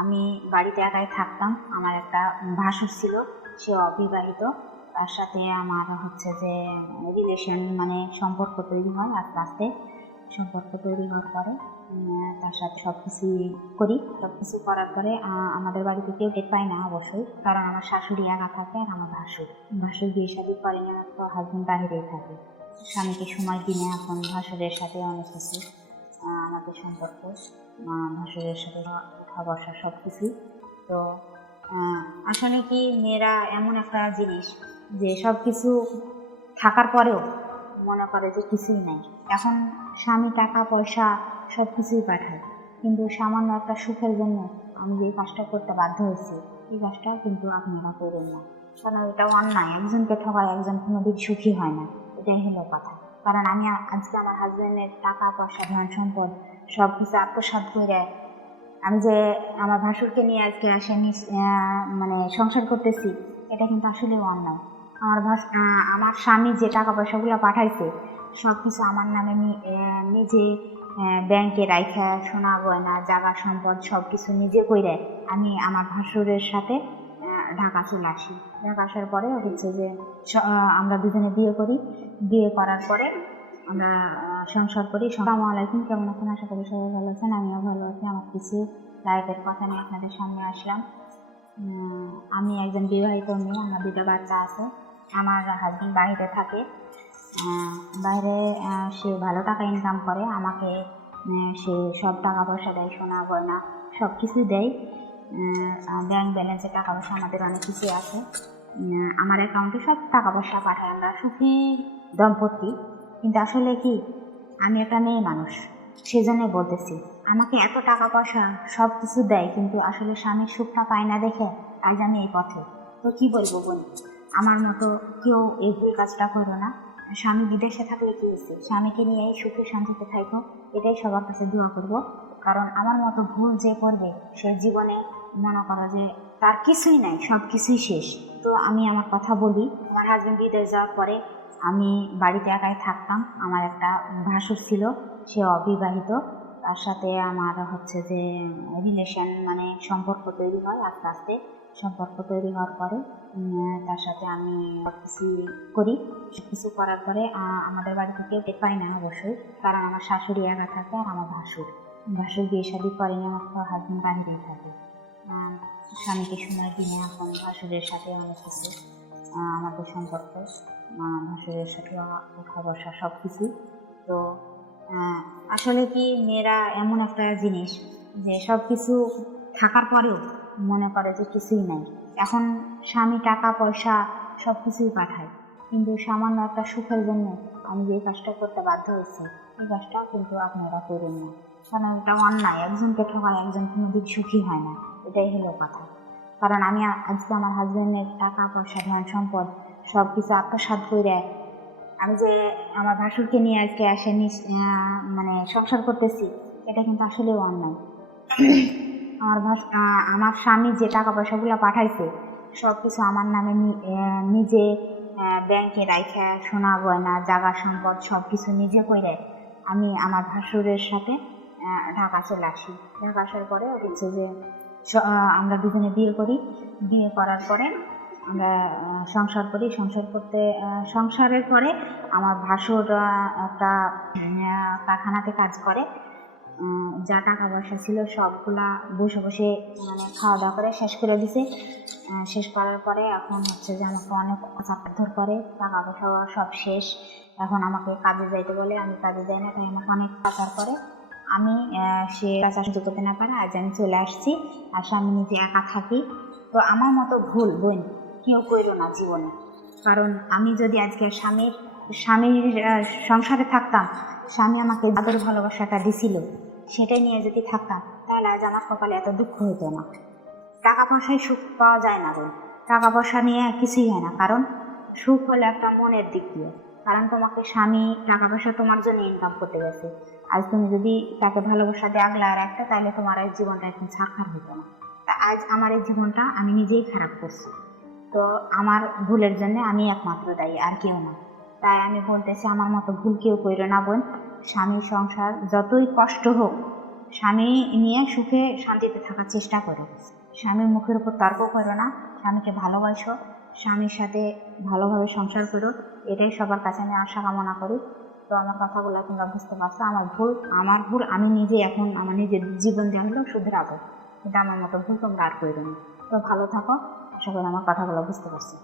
আমি বাড়িতে একাই থাকতাম। আমার একটা ভাসুর ছিল, সে অবিবাহিত। তার সাথে আমার হচ্ছে যে রিলেশন সম্পর্ক তৈরি হয়। আস্তে আস্তে সম্পর্ক তৈরি হওয়ার পরে তার সাথে সবকিছুই করি। সবকিছু করার পরে আমাদের বাড়িতে কেউ টের পায় না অবশ্যই, কারণ আমার শাশুড়ি একা থাকে আর আমার ভাসুর বিয়ে শাদী করেনি, আমার তো হাজবেন্ড বাহিরেই থাকে। স্বামীকে সময় দিনে এখন ভাসুরের সাথে অনেক কিছু আমাদের সম্পর্ক, ভাসুরের সাথে উঠা বসা সব কিছুই। তো আসলে কি, মেয়েরা এমন একটা জিনিস যে সব কিছু থাকার পরেও মনে করে যে কিছুই নাই। এখন স্বামী টাকা পয়সা সব কিছুই পাঠায়, কিন্তু সামান্য একটা সুখের জন্য আমি যে কাজটা করতে বাধ্য হয়েছি, এই কাজটা কিন্তু আপনারা করবেন না, কারণ এটা অন্যায়। একজনকে ঠকায় একজন কোনোদিন সুখী হয় না, এটাই হলো কথা। কারণ আমি আজকে আমার হাজবেন্ডের টাকা পয়সা ধন সম্পদ সব কিছু আত্মসাৎ করে আমি যে আমার ভাসুরকে নিয়ে আজকে সংসার করতেছি, এটা কিন্তু আসলেও অন্যায়। আমার স্বামী যে টাকা পয়সাগুলো পাঠাইছে সব কিছু আমার নামে নিজে ব্যাংকে রাইখা সোনা গয়না জায়গা সম্পদ সব কিছু নিজে কইরে আমি আমার ভাসুরের সাথে ঢাকা চলে আসি। ঢাকা আসার পরে হচ্ছে যে আমরা দুজনে বিয়ে করি। বিয়ে করার পরে আমরা সংসার করি। আসসালামু আলাইকুম, কেমন আছেন? আশা করি সবাই ভালো আছেন, আমিও ভালো আছি। আমার কিছু লাইফের কথা নিয়ে আপনাদের সামনে আসলাম। আমি একজন বিবাহিত মেয়ে, আমার দুটো বাচ্চা আছে। আমার হাজবেন্ড বাইরে থাকে, বাইরে সে ভালো টাকা ইনকাম করে। আমাকে সে সব টাকা পয়সা দেয়, সোনা গয়না সব কিছুই দেয়। ব্যাংক ব্যালেন্সে টাকা পয়সা আমাদের অনেক কিছু আছে। আমার অ্যাকাউন্টে সব টাকা পয়সা পাঠায়, আমরা সুখী দম্পতি। কিন্তু আসলে কি, আমি একটা মেয়ে মানুষ, সেজন্যই বলতেছি। আমাকে এত টাকা পয়সা সব কিছু দেয়, কিন্তু আসলে স্বামীর সুখটা পায় না দেখে আজ আমি এই পথে। তো কি বলবো বোন, আমার মতো কেউ এই ভুল কাজটা করো না। স্বামী বিদেশে থাকলে কি হয়েছে, স্বামীকে নিয়ে সুখে শান্তিতে থাকো, এটাই সবার কাছে দোয়া করব। কারণ আমার মতো ভুল যে করবে সে জীবনে মনে করো যে তার কিছুই নাই, সব কিছুই শেষ। তো আমি আমার কথা বলি, আমার হাজবেন্ড বিদেশ যাওয়ার পরে আমি বাড়িতে একাই থাকতাম। আমার একটা ভাসুর ছিল, সে অবিবাহিত। তার সাথে আমার হচ্ছে যে রিলেশন সম্পর্ক তৈরি হয়। আস্তে আস্তে সম্পর্ক তৈরি হওয়ার পরে তার সাথে আমি সবকিছু করি। সবকিছু করার পরে আমাদের বাড়িতে কেউ টের পায় না অবশ্যই, কারণ আমার শাশুড়ি একা থাকে আর আমার ভাসুর বিয়ে শাদী করেনি, আমার তো হাজবেন্ড বাহিরেই থাকে। স্বামীকে সময় দিনে এখন ভাসুরের সাথে অনেক কিছু আমাদের সম্পর্ক, ভাসুরের সাথে উঠা বসা সব কিছু। তো আসলে কি, মেয়েরা এমন একটা জিনিস যে সব কিছু থাকার পরেও মনে করে যে কিছুই নাই। এখন স্বামী টাকা পয়সা সব কিছুই পাঠায়, কিন্তু সামান্য একটা সুখের জন্য আমি যে কাজটা করতে বাধ্য হয়েছি, এই কাজটা কিন্তু আপনারা করবেন না, কারণ এটা অন্যায়। একজনকে ঠকায় একজন কোনোদিন সুখী হয় না, এটাই হলো কথা। কারণ আমি আজকে আমার হাজবেন্ডের টাকা পয়সা ধন সম্পদ সব কিছু আত্মসাৎ করে আমি যে আমার ভাসুরকে নিয়ে আজকে সংসার করতেছি, এটা কিন্তু আসলেও অন্যায়। আমার স্বামী যে টাকা পয়সাগুলো পাঠাইছে সব কিছু আমার নামে নিজে ব্যাংকে রাইখা সোনা গয়না জায়গা সম্পদ সব কিছু নিজে করে আমি আমার ভাসুরের সাথে ঢাকা চলে আসি। ঢাকা আসার পরে হচ্ছে যে আমরা দুজনে বিয়ে করি। বিয়ে করার পরে আমরা সংসার করি। সংসারের পরে আমার ভাসুর একটা কারখানাতে কাজ করে। যা টাকা পয়সা ছিল সবগুলা বসে বসে খাওয়া দাওয়া করে শেষ করে দিছে। শেষ করার পরে এখন হচ্ছে যে আমাকে অনেক চাপাধর করে, টাকা পয়সা সব শেষ। এখন আমাকে কাজে যাইতে বলে, আমি কাজে যাই না, তাই আমাকে অনেক টাকার করে। আমি সে কাজ সহ্য করতে না পারে আজ আমি চলে আসছি। আসে আমি নিজে একা থাকি। তো আমার মতো ভুল বোন কেউ করলো না জীবনে। কারণ আমি যদি আজকে স্বামীর সংসারে থাকতাম, স্বামী আমাকে যাদের ভালোবাসাটা দিছিল সেটাই নিয়ে যদি থাকতাম, তাহলে আজ আমার কপালে এত দুঃখ হতো না। টাকা পয়সায় সুখ পাওয়া যায় না বোন, টাকা পয়সা নিয়ে কিছুই হয় না। কারণ সুখ হলো একটা মনের দিক দিয়ে। কারণ তোমাকে স্বামী টাকা পয়সা তোমার জন্য ইনকাম করতে গেছে, আজ তুমি যদি তাকে ভালোবাসা দিয়ে আগলা রাখতে, তাহলে তোমার এই জীবনটা একদম ছাড়খার হতো না। তা আজ আমার এই জীবনটা আমি নিজেই খারাপ করছি। তো আমার ভুলের জন্য আমি একমাত্র দায়ী, আর কেউ না। তাই আমি বলতেছি, আমার মতো ভুল কেউ কইরো না বোন। স্বামীর সংসার যতই কষ্ট হোক, স্বামী নিয়ে সুখে শান্তিতে থাকার চেষ্টা করো। স্বামীর মুখের উপর তর্ক করো না, স্বামীকে ভালোবাসো, স্বামীর সাথে ভালোভাবে সংসার করো, এটাই সবার কাছে আমি আশা কামনা করি। তো আমার কথাগুলো তোমরা বুঝতে পারছো, আমার ভুল আমি নিজে এখন আমার নিজের জীবন জানলেও শুধরাবো, কিন্তু আমার মতো ভুল তোমরা আর করো না। তো ভালো থাকো, আশা করি আমার কথাগুলো বুঝতে পারছো।